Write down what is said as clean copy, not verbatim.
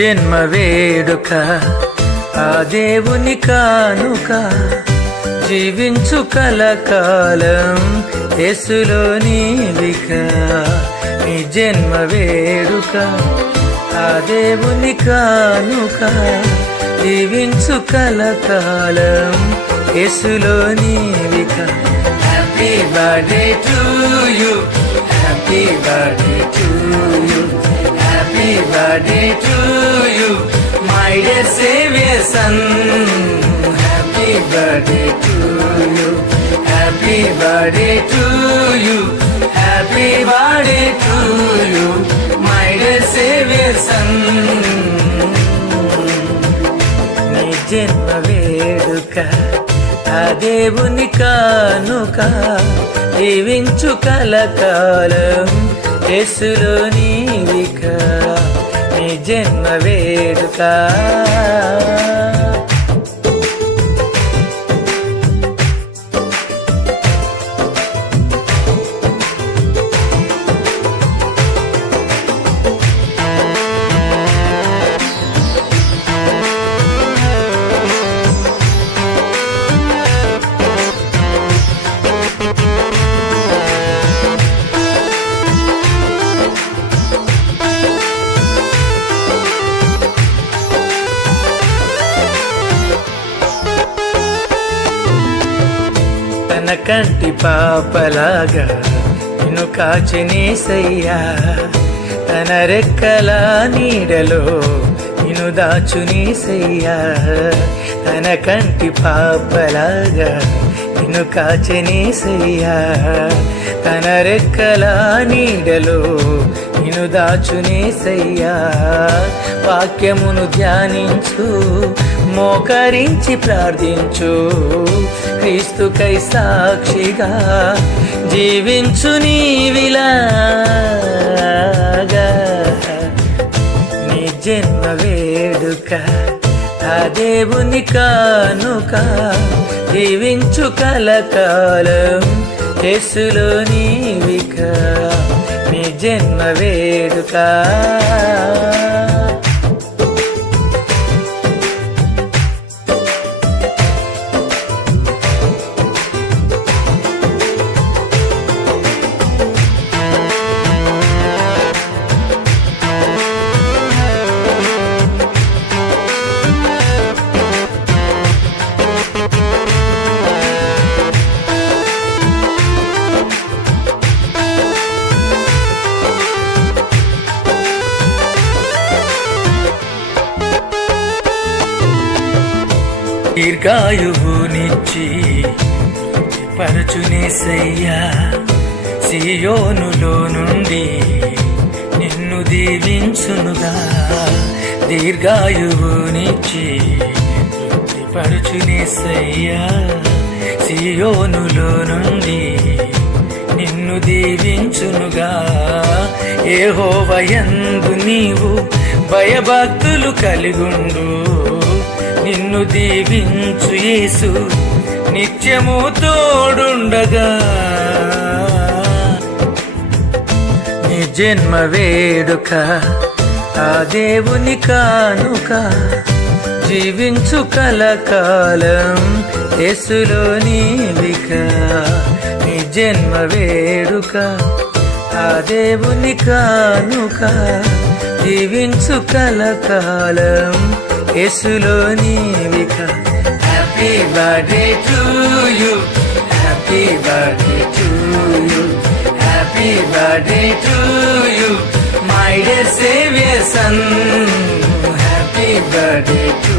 జన్మ వేడుక ఆ దేవుని కానుక జీవించు కలకాలం యేసులో నీవిక. నీ జన్మ వేడుక ఆ దేవుని కానుక జీవించు కలకాలం యేసులో నీవిక. Happy birthday to you, happy birthday to you, happy birthday to you my dear saviour son. Happy birthday to you, happy birthday to you, happy birthday to you my dear saviour son. నీ జన్మ వేడుక ఆ దేవుని కానుక జీవించు కలకాలం యేసులో నీవిక. నీ జన్మ వేడుక తన కంటి పాపలాగా నిన్ను కాచినేసయ్యా, తన రెక్కల నీడలో నిన్ను దాచునేసయ్యా. తన కంటి పాపలాగా నిన్ను కాచినేసయ్యా, తన రెక్కల నీడలో నిన్ను దాచునేసయ్యా. వాక్యమును ధ్యానించు, మోకరించి ప్రార్థించు, క్రీస్తుకై సాక్షిగా జీవించు నీవిలాగా. నీ జన్మ వేడుక ఆ దేవుని కానుక జీవించు కలకాలం యేసులో నీవిక. నీ జన్మ వేడుక దీర్ఘాయువునిచ్చి పరచునేసయ్యా, సియోనులో నుండి నిన్ను దీవించునుగా. దీర్ఘాయువునిచ్చి పరచునేసయ్యా, సియోనులో నుండి నిన్ను దీవించునుగా. యెహోవాయందు నీవు భయభక్తులు కలిగుండు, నిన్ను దీవించు యేసు నిత్యము తోడుండగా. నీ జన్మ వేడుక ఆ దేవుని కానుక జీవించు కలకాలం యేసులో నీవిక. నీ జన్మ వేడుక ఆ దేవుని కానుక జీవించు కలకాలం యేసులో నీవిక. Happy birthday to you, happy birthday to you, happy birthday to you my dear saviour son. Happy birthday to